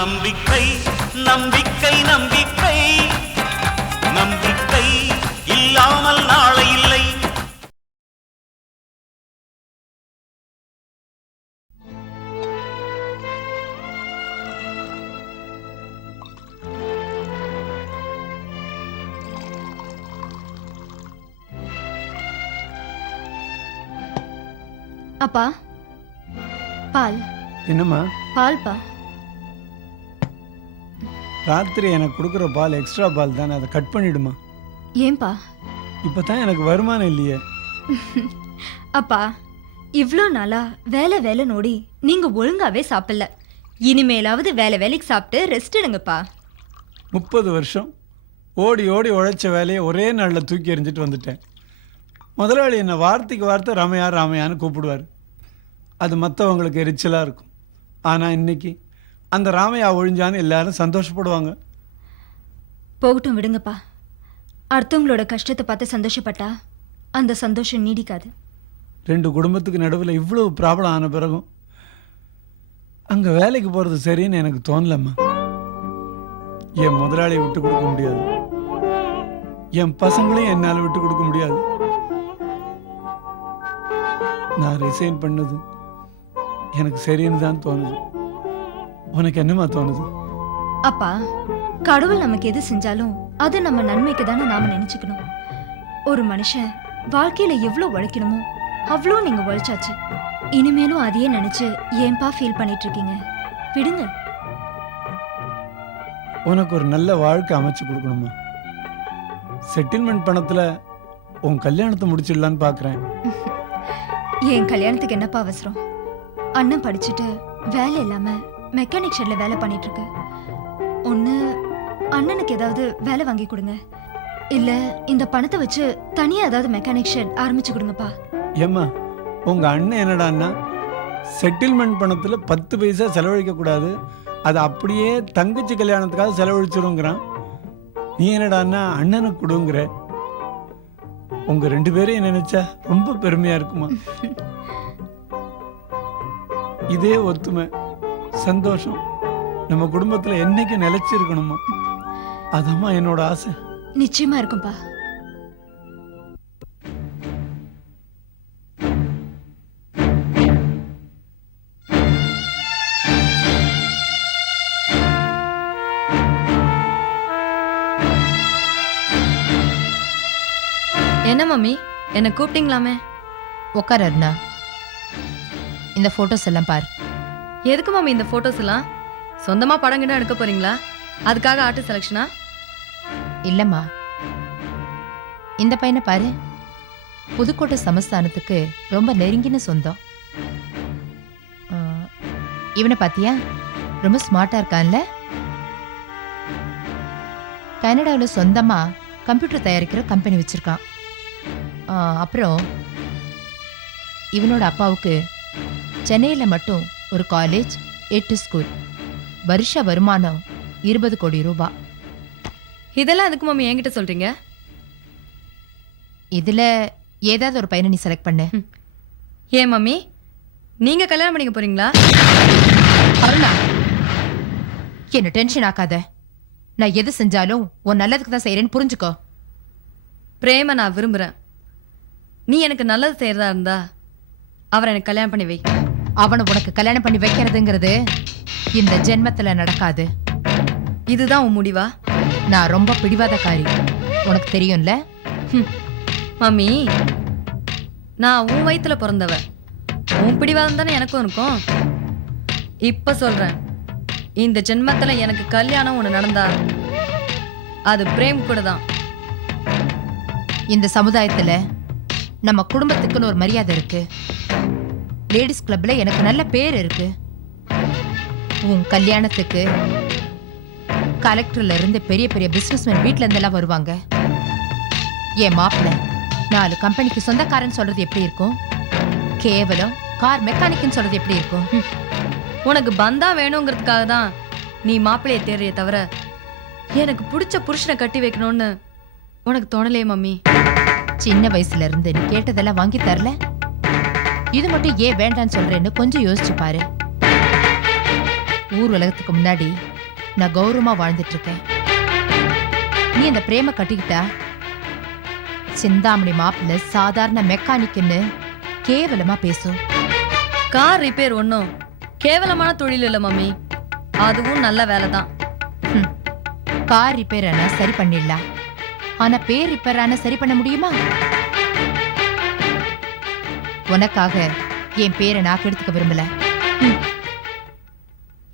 நம்பிக்கை நம்பிக்கை நம்பிக்கை நம்பிக்கை இல்லாமல் நாளை இல்லை. அப்பா பால். என்னம்மா? பால்ப்பா. ராத்திரி எனக்கு கொடுக்குற பால் எக்ஸ்ட்ரா பால் தானே, அதை கட் பண்ணிடுமா. ஏன்பா? இப்போ தான் எனக்கு வருமானம் இல்லையே. அப்பா இவ்வளோ நாளா வேலை வேலை நோடி நீங்க ஒழுங்காவே சாப்பிடல. இனிமேலாவது வேலை வேலைக்கு சாப்பிட்டு ரெஸ்ட் எடுங்கப்பா. 30 வருஷம் ஓடி ஓடி உழைச்ச வேலையை ஒரே நாளில் தூக்கி எறிஞ்சிட்டு வந்துட்டேன். முதலாளி என்னை வார்த்தைக்கு வார்த்தை ராமையா ராமையான்னு கூப்பிடுவார். அது மற்றவங்களுக்கு எரிச்சலாக இருக்கும். ஆனால் இன்னைக்கு அந்த ராமையா ஒழிஞ்சான்னு எல்லாரும் சந்தோஷப்படுவாங்க. போகட்டும் விடுங்கப்பா. அடுத்தவங்களோட கஷ்டத்தை பார்த்து சந்தோஷப்பட்டா அந்த சந்தோஷம் நீடிக்காது. 2 குடும்பத்துக்கு நடுவில் இவ்வளோ ப்ராப்ளம் ஆன பிறகும் அங்கே வேலைக்கு போகிறது சரின்னு எனக்கு தோணலம்மா. என் முதலாளியை விட்டு கொடுக்க முடியாது, என் பசங்களையும் என்னால் விட்டு கொடுக்க முடியாது. நான் ரிசைன் பண்ணது எனக்கு சரின்னு தான் தோணுது. உனக்கு என்னமா தோணுது? அப்பா கடவுள் நமக்கு எது செஞ்சாலும் அது நம்ம நன்மைக்கு தானே நாம நினைச்சுக்கணும். ஒரு மனுஷன் வாழ்க்கையில எவ்வளவு உழைக்கணுமோ அவ்வளோ நீங்க உழைச்சாச்சு. இனிமேலும் அதையே நினைச்சு ஏன்பா ஃபீல் பண்ணிட்டு இருக்கீங்க? விடுங்க. உனக்கு ஒரு நல்ல வாழ்க்கை அமைச்சு கொடுக்கணுமா. செட்டில்மெண்ட் பணத்துல உன் கல்யாணத்தை முடிச்சிடலான்னு பாக்குறேன். என் கல்யாணத்துக்கு என்னப்பா அவசரம்? அண்ணன் படிச்சுட்டு வேலை இல்லாம மெக்கானிக் ஷெட்ல வேலை பண்ணிட்டு இருக்கு. ஒண்ணு அண்ணனுக்கு ஏதாவது வேலை வாங்கி கொடுங்க, இல்ல இந்த பணத்தை வச்சு தனியா ஏதாவது மெக்கானிக் ஷெட் ஆரம்பிச்சு கொடுங்கப்பா. ஏம்மா உங்க அண்ணன் என்னடான்னா செட்டில்மெண்ட் பணத்துல 10 பைசா செலவழிக்க கூடாது, அது அப்படியே தங்கச்சி கல்யாணத்துக்காக செலவழிச்சிருங்கிறான். நீ என்னடான்னா அண்ணனுக்கு கொடுங்கிற. உங்க 2 பேரையும் நினைச்சா ரொம்ப பெருமையா இருக்குமா. இதே ஒத்துமை சந்தோஷம் நம்ம குடும்பத்துல என்னைக்கு நிலைச்சிருக்கணுமா. அதம்மா என்னோட ஆசை. நிச்சயமா இருக்கும்பா. என்ன மம்மி, என்ன கூப்பிட்டீங்களாமே? உட்கார் அருணா, இந்த போட்டோஸ் எல்லாம் பார். எதுக்கு மம்மி இந்த போட்டோஸ் எல்லாம்? சொந்தமா படம் கிட்ட எடுக்க போறீங்களா? அதுக்காக ஆர்ட் செலக்ஷனா? இல்லம்மா, இந்த பையனை பாரு. புதுக்கோட்டை சமஸ்தானத்துக்கு ரொம்ப நெருங்கின சொந்தம். இவனை பாத்தியா? ரொம்ப ஸ்மார்ட்டா இருக்கான்ல. கனடாவில் சொந்தமா கம்ப்யூட்டர் தயாரிக்கிற கம்பெனி வச்சிருக்கான். அப்புறம் இவனோட அப்பாவுக்கு சென்னையில் மட்டும் ஒரு காலேஜ், 8 ஸ்கூல், வருஷ வருமானம் 20 கோடி ரூபாய். இதெல்லாம் அதுக்கு மம்மி என்கிட்ட சொல்றீங்க? இதுல ஏதாவது ஒரு பையனை நீ செலக்ட் பண்ணு. ஏன் மம்மி, நீங்க கல்யாணம் பண்ணிக்க போறீங்களா? அருணா, என்ன டென்ஷன் ஆக்காத. நான் எது செஞ்சாலும் உன் நல்லதுக்கு தான் செய்யறேன்னு புரிஞ்சுக்கோ. பிரேம நான் விரும்புறேன். நீ எனக்கு நல்லது செய்யறதா இருந்தா அவரை எனக்கு கல்யாணம் பண்ணி வை. அவனை உனக்கு கல்யாணம் பண்ணி வைக்கிறதுங்கிறது இந்த ஜென்மத்துல நடக்காது. இதுதான் உன் முடிவா? நான் ரொம்ப பிடிவாதக்காரி, உனக்கு தெரியும்ல. மம்மி, நான் உன் வயித்துல பிறந்தவ. உன் பிடிவாதம் தானே எனக்கும் இருக்கும். இப்ப சொல்றேன், இந்த ஜென்மத்துல எனக்கு கல்யாணம் ஒண்ணு நடந்தா அது பிரேம் கூட தான். இந்த சமுதாயத்துல நம்ம குடும்பத்துக்குன்னு ஒரு மரியாதை இருக்கு. லேடிஸ் கிளப்ல எனக்கு நல்ல பேர் இருக்கு. உன் கல்யாணத்துக்கு கலெக்டர்ல இருந்து பெரிய பெரிய பிசினஸ்மேன் வீட்ல இருந்தெல்லாம் வருவாங்க. என் மாப்பிள்ள 4 கம்பெனிக்கு சொந்தக்காரன் சொல்றது எப்படி இருக்கும்? கேவலம் கார் மெக்கானிக்னு சொல்றது எப்படி இருக்கும்? உனக்கு பந்தா வேணுங்கிறதுக்காக தான் நீ மாப்பிள்ளையை தேடுறிய தவிர எனக்கு பிடிச்ச புருஷனை கட்டி வைக்கணும்னு உனக்கு தோணலையே மம்மி. சின்ன வயசுல இருந்து நீ கேட்டதெல்லாம் வாங்கி தரல, இது மட்டும் ஏன் வேண்டான்னு சொல்றேன்னு கொஞ்சம் யோசிச்சு பாரு. ஊர் உலகத்துக்கு முன்னாடி நான் கௌரவமா வாழ்ந்துட்டு இருக்கேன். நீ அந்த பிரேம கட்டிக்கிட்டா சிந்தாமணி மாப்பிள்ள சாதாரண மெக்கானிக்னு கேவலமா பேசும். கார் ரிப்பேர் ஒன்றும் கேவலமான தொழில் இல்லை மம்மி, அதுவும் நல்ல வேலை தான். கார் ரிப்பேர் ஆனா சரி பண்ணிடலாம், ஆனா பேர் ரிப்பேர் ஆனா சரி பண்ண முடியுமா? உனக்காக என் பேரை நான் கெடுத்துக்க விரும்பல.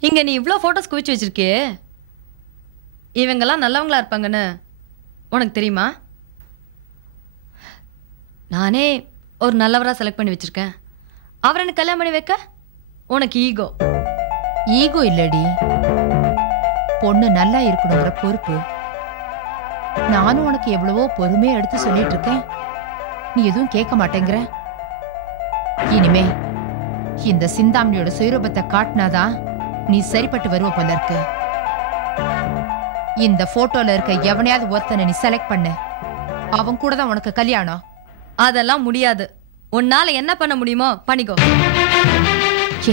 இங்க நீ இவ்வளோ ஃபோட்டோஸ் குவிச்சு வச்சிருக்கியே, இவங்கெல்லாம் நல்லவங்களா இருப்பாங்கன்னு உனக்கு தெரியுமா? நானே ஒரு நல்லவராக செலக்ட் பண்ணி வச்சிருக்கேன். அவரை எனக்கு கல்யாணம் பண்ணி வைக்க உனக்கு ஈகோ. ஈகோ இல்லடி, பொண்ணு நல்லா இருக்கணுங்கிற பொறுப்பு. நானும் உனக்கு எவ்வளவோ பொறுமையா எடுத்து சொல்லிட்டு இருக்கேன், நீ எதுவும் கேட்க மாட்டேங்கிற. இனிமே இந்த சிந்தாமணியோட சுயரூபத்தை காட்டினாதான் நீ சரிப்பட்டு வருவ போல இருக்கு. இந்த போட்டோல இருக்க எவனையாவது ஒருத்தனை நீ செலக்ட் பண்ண, அவன் கூட தான் உனக்கு கல்யாணம். அதெல்லாம் முடியாது. உன்னால என்ன பண்ண முடியுமோ பண்ணிக்கோ.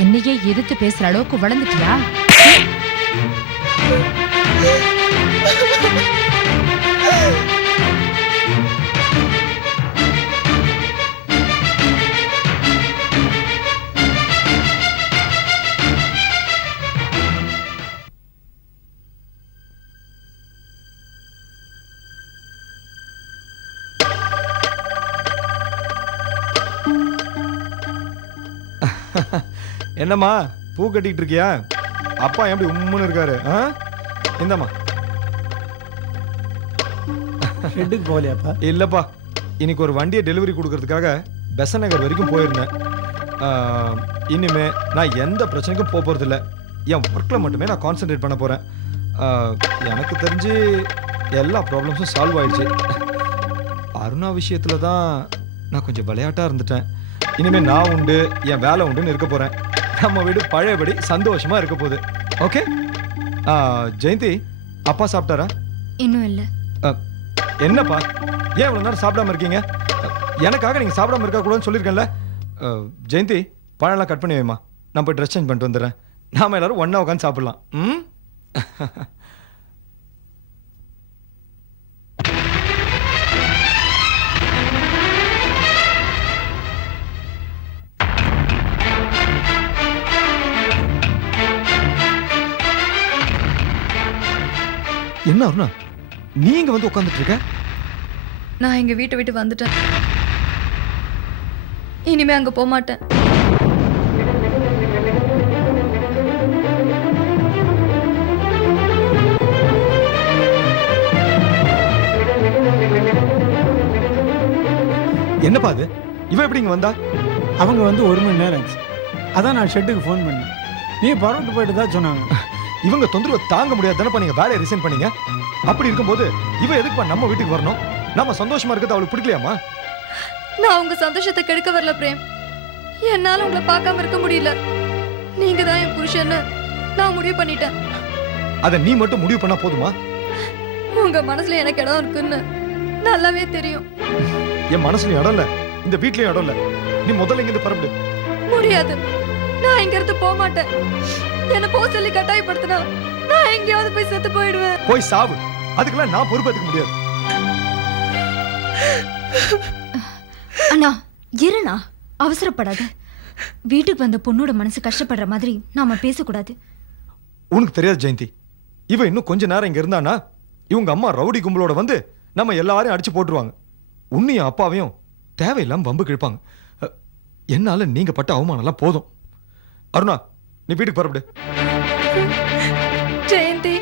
என்னையே எதிர்த்து பேசுற அளவுக்கு வளர்ந்துட்டியா? என்னம்மா பூ கட்டிட்டு இருக்கியா? அப்பா எப்படி உம்முன்னு இருக்காரு? இந்தம்மா. ஷெட்டுக்கு போகலையாப்பா? இல்லப்பா, இன்னைக்கு ஒரு வண்டியை டெலிவரி கொடுக்கறதுக்காக பெசன் நகர் வரைக்கும் போயிருந்தேன். இனிமே நான் எந்த பிரச்சனைக்கும் போறது இல்லை. என் ஒர்க்கில் மட்டுமே நான் கான்சென்ட்ரேட் பண்ண போகிறேன். எனக்கு தெரிஞ்சு எல்லா ப்ராப்ளம்ஸும் சால்வ் ஆயிடுச்சு. அருணா விஷயத்தில் தான் நான் கொஞ்சம் விளையாட்டாக இருந்துட்டேன். இனிமேல் நான் உண்டு, என் வேலை உண்டுன்னு இருக்க போகிறேன். நம்ம வீடு பழையபடி சந்தோஷமாக இருக்க போகுது. ஓகே ஜெயந்தி, அப்பா சாப்பிட்டாரா? இன்னும் இல்லை. என்னப்பா, ஏன் இவ்வளோ நேரம் சாப்பிடாம இருக்கீங்க? எனக்காக நீங்கள் சாப்பிடாம இருக்கக்கூடாதுன்னு சொல்லியிருக்கேன்ல. ஜெயந்தி, பழம்லாம் கட் பண்ணி வைமா, நான் போய் ட்ரெஸ் சேஞ்ச் பண்ணிட்டு வந்துடுறேன். நாம எல்லாரும் ஒன்றா உட்காந்து சாப்பிடலாம். என்ன அருணா, நீங்க வந்து உட்காந்துட்டு இருக்க? நான் எங்க வீட்டை விட்டு வந்துட்டேன். இனிமே அங்க போக மாட்டேன். என்னப்பா அது, இவ எப்படி இங்க வந்தா? அவங்க வந்து 1 மணி நேரம் ஆச்சு. அதான் நான் ஷெட்டுக்கு ஃபோன் பண்ணேன். நீ பரவிட்டு போயிட்டு தான் சொன்னாங்க. இவங்க தொந்தரவை தாங்க முடியாது தானப்பா நீங்க வேலையை ரிசைன் பண்ணீங்க. அப்படி இருக்கும்போது இவ எதுக்குப்பா நம்ம வீட்டுக்கு வரணும்? நம்ம சந்தோஷமா இருக்கிறது அவளுக்கு பிடிக்கலையாமா? நான் உங்க சந்தோஷத்தை கெடுக்க வரல பிரேம். என்னால உங்களை பார்க்காம இருக்க முடியல. நீங்க தான் என் புருஷன்னு நான் முடிவு பண்ணிட்டேன். அதை நீ மட்டும் முடிவு பண்ணா போதுமா? உங்க மனசுல எனக்கு இடம் இருக்குன்னு நல்லாவே தெரியும். என் மனசுல இடம் இல்ல, இந்த வீட்லயும் இடம் இல்ல. நீ முதல்ல இங்க இருந்து பரப்பிடு. முடியாது, நான் இங்க இருந்து போக மாட்டேன். என்ன போ சொல்லி கட்டாயப்படுத்தினா நான் எங்கேயாவது போய் செத்து போயிடுவேன். போய் சாவு, அதுக்கெல்லாம் நான் பொறுப்பேற்றுக்க முடியாது. அண்ணா இருண்ணா, அவசரப்படாத. வீட்டுக்கு வந்த பொண்ணோட மனசு கஷ்டப்படுற மாதிரி நாம பேசக்கூடாது. உனக்கு தெரியாது ஜெயந்தி, இவ இன்னும் கொஞ்ச நேரம் இங்க இருந்தானா இவங்க அம்மா ரவுடி கும்பலோட வந்து நம்ம எல்லாரையும் அடிச்சு போட்டுருவாங்க. உன்னையும் அப்பாவையும் தேவையில்லாம வம்பு கிழப்பாங்க. என்னால நீங்க பட்ட அவமானம் எல்லாம் போதும். அருணா, நீ வீட்டுக்கு பரப்பிடு. ஜெயந்தி,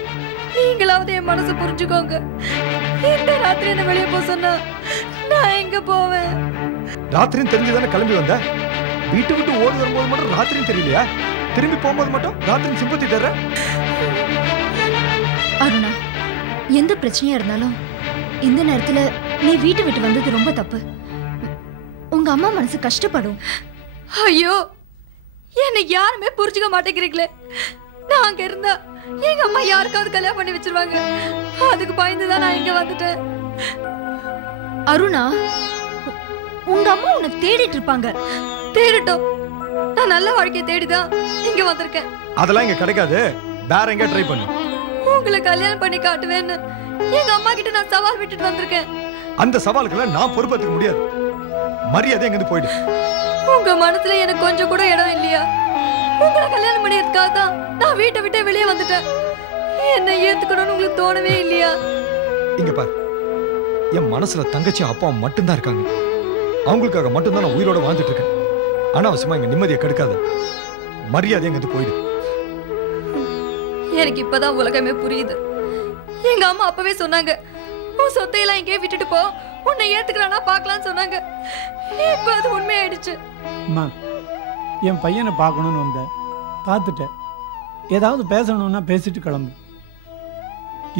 நீங்களாவது என் மனசை புரிஞ்சுக்கோங்க. இந்த ராத்திரி என்ன வெளியே போக சொன்னா நான் எங்க போவேன்? ராத்திரின்னு தெரிஞ்சுதானே கிளம்பி வந்த. வீட்டு விட்டு ஓடி வரும்போது மட்டும் ராத்திரின்னு தெரியலையா? திரும்பி போகும்போது மட்டும் ராத்திரின்னு சிம்பத்தி தர்ற. அருணா, எந்த பிரச்சனையா இருந்தாலும் இந்த நேரத்துல நீ வீட்டை விட்டு வந்தது ரொம்ப தப்பு. உங்க அம்மா மனசு கஷ்டப்படும். ஐயோ, என்னை யாருமே புரிஞ்சுக்க மாட்டேங்கிறீங்களே. நான் அங்க இருந்தா எங்க அம்மா யாருக்காவது கல்யாணம் பண்ணி வச்சிருவாங்க. அதுக்கு பயந்துதான் நான் இங்க வந்துட்டேன். அருணா, உங்க அம்மா உன்னை தேடிட்டு இருப்பாங்க. தேடட்டும், நான் நல்ல வாழ்க்கையை தேடிதான் இங்க வந்திருக்கேன். அதெல்லாம் இங்க கிடைக்காது, வேற எங்க ட்ரை பண்ணு. உங்களை கல்யாணம் பண்ணி காட்டுவேன்னு எங்க அம்மா கிட்ட நான் சவால் விட்டுட்டு வந்திருக்கேன். அந்த சவாலுக்கெல்லாம் நான் பொறுப்பேற்றுக்க முடியாது. மரியாதை எங்கிருந்து போயிடு. உங்க மனசுல எனக்கு கொஞ்சம் கூட இடம் இல்லையா? உங்களை கல்யாணம் பண்ணியதுக்காக தான் நான் வீட்டை விட்டே வெளியே வந்துட்டேன். என்ன ஏத்துக்கணும்னு உங்களுக்கு தோணவே இல்லையா? இங்க பாரு, என் மனசுல தங்கச்சியும் அப்பாவும் மட்டும்தான் இருக்காங்க. அவங்களுக்காக மட்டும்தான் நான் உயிரோட வாழ்ந்துட்டு இருக்கேன். அனாவசியமா எங்க நிம்மதியை கெடுக்காத. மரியாதை எங்கிருந்து போயிடு. எனக்கு இப்பதான் உலகமே புரியுது. எங்க அம்மா அப்பவே சொன்னாங்க, உன் சொத்தையெல்லாம் இங்கே விட்டுட்டு போ, உன்னை ஏத்துக்கிறானா பாக்கலாம்னு சொன்னாங்க. இப்ப அது உண்மையாயிடுச்சு. அம்மா, என் பையனை பார்க்கணும்னு வந்த, பார்த்துட்டேன். ஏதாவது பேசணும்னா பேசிட்டு கிளம்பு.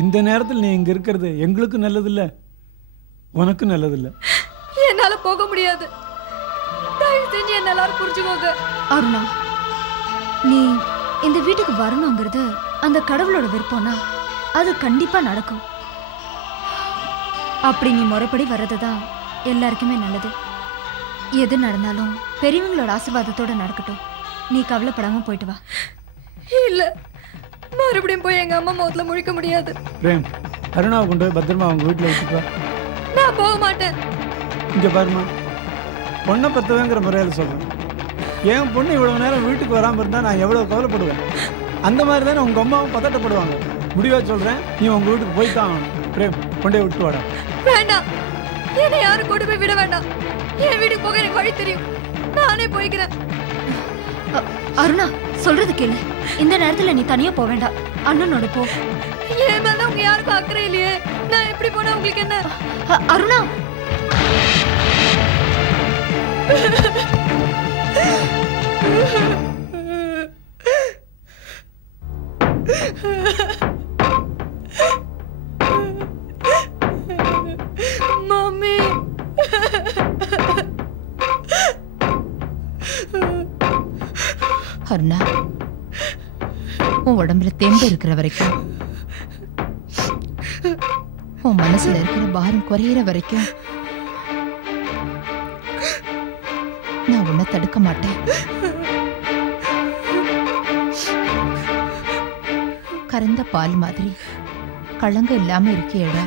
இந்த நேரத்தில் நீ இங்கே இருக்கிறது எங்களுக்கு நல்லதில்லை, உனக்கு நல்லதில்லை. என்னால போக முடியாது. தயவு செஞ்சு என்ன எல்லாரும் புரிஞ்சுக்கோங்க. அருணா, நீ இந்த வீட்டுக்கு வரணுங்கிறது அந்த கடவுளோட விருப்பம்னா அது கண்டிப்பா நடக்கும். அப்படி நீ முறைப்படி வர்றதுதான் எல்லாருக்குமே நல்லது. எது நடந்தாலும் பெரியவங்களோட ஆசீர்வாதத்தோட நடக்கட்டும். நீ கவலைப்படாம போயிட்டு வா. இல்ல, மறுபடியும் போய் எங்க அம்மா முகத்துல முழிக்க முடியாது. பிரேம், அருணாவை கொண்டு போய் பத்திரமா அவங்க வீட்டில் வச்சுட்டு வா. நான் போக மாட்டேன். இங்கே பாருமா, பொண்ணை பத்தவங்கிற முறையில் சொல்கிறேன். என் பொண்ணு இவ்வளோ நேரம் வீட்டுக்கு வராமல் இருந்தால் நான் எவ்வளோ கவலைப்படுவேன். அந்த மாதிரி தானே உங்கள் அம்மாவும் பதட்டப்படுவாங்க. முடிவாக சொல்கிறேன், நீ உங்கள் வீட்டுக்கு போய்தான் ஆகணும். பிரேம், கொண்டே விட்டு வாடா. வேண்டாம், என்னை யாரும் கொண்டு போய் விட வேண்டாம். என் வீட்டுக்கு போக எனக்கு வழி தெரியும். நானே போய்க்கிறேன். அருணா, சொல்றது கேளு. இந்த நேரத்துல நீ தனியா போக வேண்டாம், அண்ணனோட போ. என் மேல உங்க யாருக்கும் அக்கறை இல்லையே. நான் எப்படி போனா உங்களுக்கு என்ன? அருணா, மம்மி, அருணா, உன் உடம்புல தெம்பு இருக்கிற வரைக்கும், உன் மனசுல இருக்கிற பாரம் குறையிற வரைக்கும் நான் உன்னை தடுக்க மாட்டேன். கறந்த பால் மாதிரி களங்கம் இல்லாம இருக்கியேடா.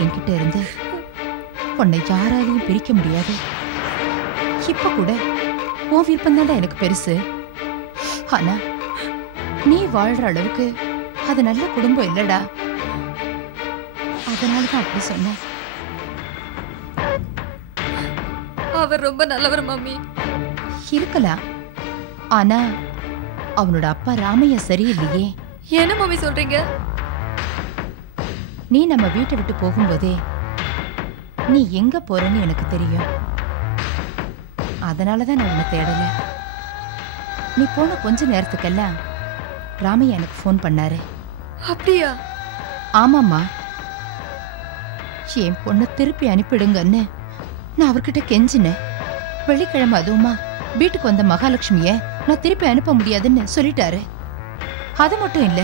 என்கிட்ட இருந்து உன்னை யாராலையும் பிரிக்க முடியாது. இப்ப கூட உன் விருப்பம் தான்டா எனக்கு பெருசு. ஆனா நீ வாழ்ற அளவுக்கு அது நல்ல குடும்பம் இல்லடா. அதனாலதான் அப்படி சொன்னேன். அவர் ரொம்ப நல்லவர் மம்மி. இருக்கலாம், ஆனா அவனோட அப்பா ராமையா சரியில்லையே. என்ன மம்மி சொல்றீங்க? நீ நம்ம வீட்டை விட்டு போகும்போதே நீ எங்க போறன்னு எனக்கு தெரியும். அதனாலதான் நான் உன்னை தேடல. நீ போன கொஞ்ச நேரத்துக்கெல்லாம் ராமையா எனக்கு ஃபோன் பண்ணாரு. அப்படியா? ஆமாம்மா, என் பொண்ணை திருப்பி அனுப்பிடுங்கன்னு நான் அவர்கிட்ட கெஞ்சினேன். வெள்ளிக்கிழமை அதுவுமா வீட்டுக்கு வந்த மகாலட்சுமிய நான் திருப்பி அனுப்ப முடியாதுன்னு சொல்லிட்டாரு. அது மட்டும் இல்ல,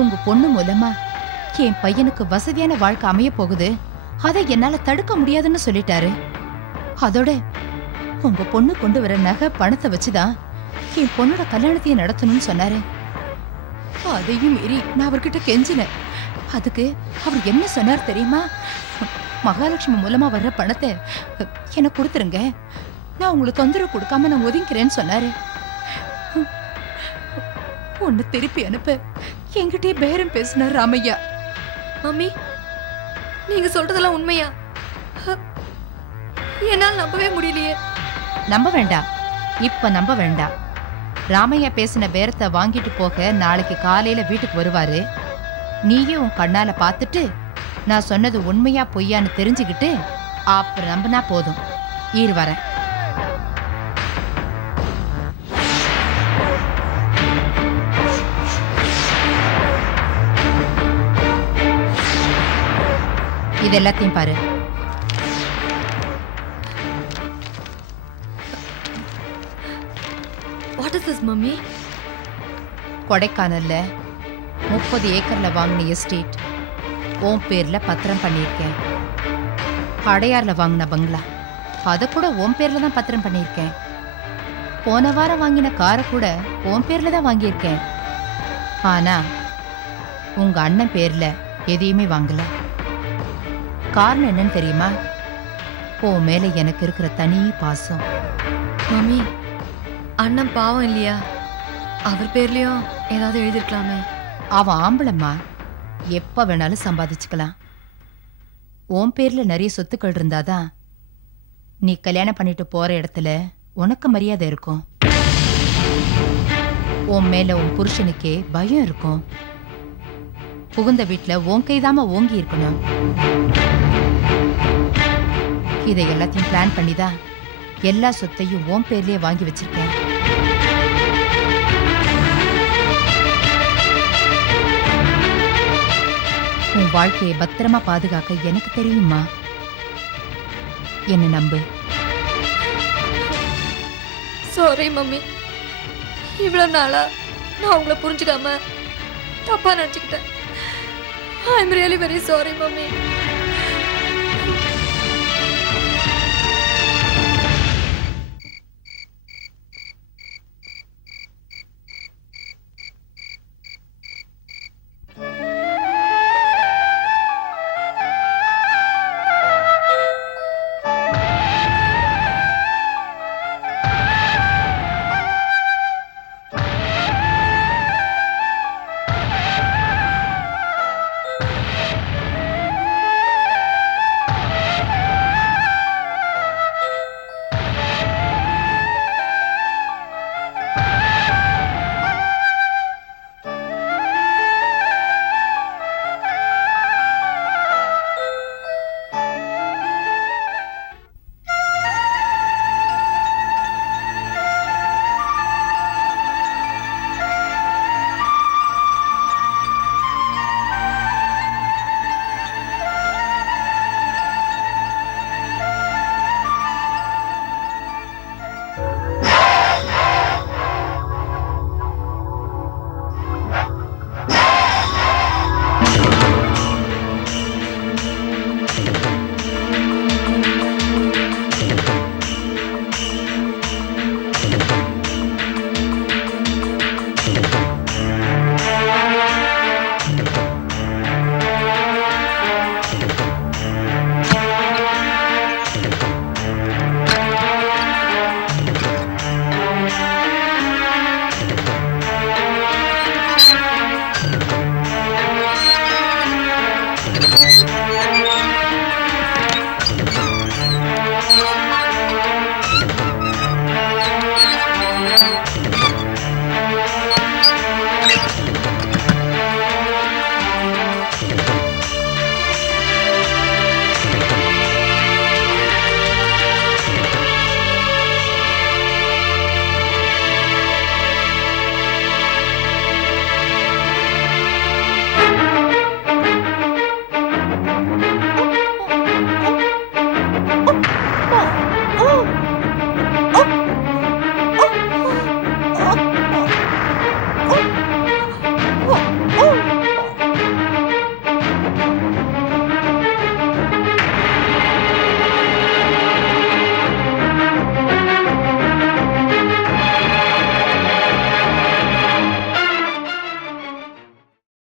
உங்க பொண்ணு மூலமா என் பையனுக்கு வசதியான வாழ்க்கை அமைய போகுது, அதை என்னால தடுக்க முடியாதுன்னு சொல்லிட்டாரு. அதோட உங்க பொண்ணு கொண்டு வர நகை பணத்தை வச்சுதான் என் பொண்ணோட கல்யாணத்தையும் நடத்தணும்னு சொன்னாரு. அதையும் மீறி நான் அவர்கிட்ட கெஞ்சினேன். அதுக்கு அவர் என்ன சொன்னார் தெரியுமா? மகாலட்சுமி மூலமா வர்ற பணத்தை எனக்கு கொடுத்துருங்க, நான் உங்களுக்கு தொந்தரவு கொடுக்காம நான் ஒதுங்கிறேன்னு சொன்னாரு. உன்னை திருப்பி அனுப்ப என்கிட்டயே பேரம் பேசினார் ராமையா. மம்மி, நீங்க சொல்றதெல்லாம் உண்மையா? என்னால் நம்பவே முடியலையே. நம்ப வேண்டாம், இப்ப நம்ப வேண்டாம். ராமையா பேசின பேரத்தை வாங்கிட்டு போக நாளைக்கு காலையில வீட்டுக்கு வருவாரு. நீயும் உன் கண்ணால பார்த்துட்டு நான் சொன்னது உண்மையா பொய்யான்னு தெரிஞ்சுக்கிட்டு அப்புறம் நம்பினா போதும். ஈர் வரேன். இது எல்லாத்தையும் பாரு. What is this mummy? கொடைக்கானல்ல 30 ஏக்கர்ல வாங்கின எஸ்டேட் உன் பேர்ல பத்திரம் பண்ணியிருக்கேன். அடையார்ல வாங்கின பங்களா அதை கூட உன் பேர்ல தான் பத்திரம் பண்ணியிருக்கேன். போன வாரம் வாங்கின காரை கூட உன் பேர்ல தான் வாங்கியிருக்கேன். ஆனா உங்க அண்ணன் பேர்ல எதையுமே வாங்கல. காரணம் என்னன்னு தெரியுமா? உன் மேல எனக்கு இருக்கிற தனி பாசம். மம்மி அண்ணன் பாவம் இல்லையா? அவர் பேர்லயும் ஏதாவது எழுதிருக்கலாமே. அவன் ஆம்பளம்மா, எப்ப வேணாலும் சம்பாதிச்சுக்கலாம். உன் பேர்ல நிறைய சொத்துக்கள் இருந்தாதான் நீ கல்யாணம் பண்ணிட்டு போற இடத்துல உனக்கு மரியாதை இருக்கும். உன் மேல உன் புருஷனுக்கே பயம் இருக்கும். புகுந்த வீட்டுல உன் கைதாம ஓங்கி இருக்கணும். இதை எல்லாத்தையும் பிளான் பண்ணிதான் எல்லா சொத்தையும் உன் பேர்லயே வாங்கி வச்சிருக்கேன். உன் வாழ்க்கையை பத்திரமா பாதுகாக்க எனக்கு தெரியுமா? என்ன நம்பு. சாரி மம்மி, இவ்வளவு நாளா நான் உங்களை புரிஞ்சுக்காம தப்பா நினைச்சுக்கிட்டேன். I am really very sorry mummy.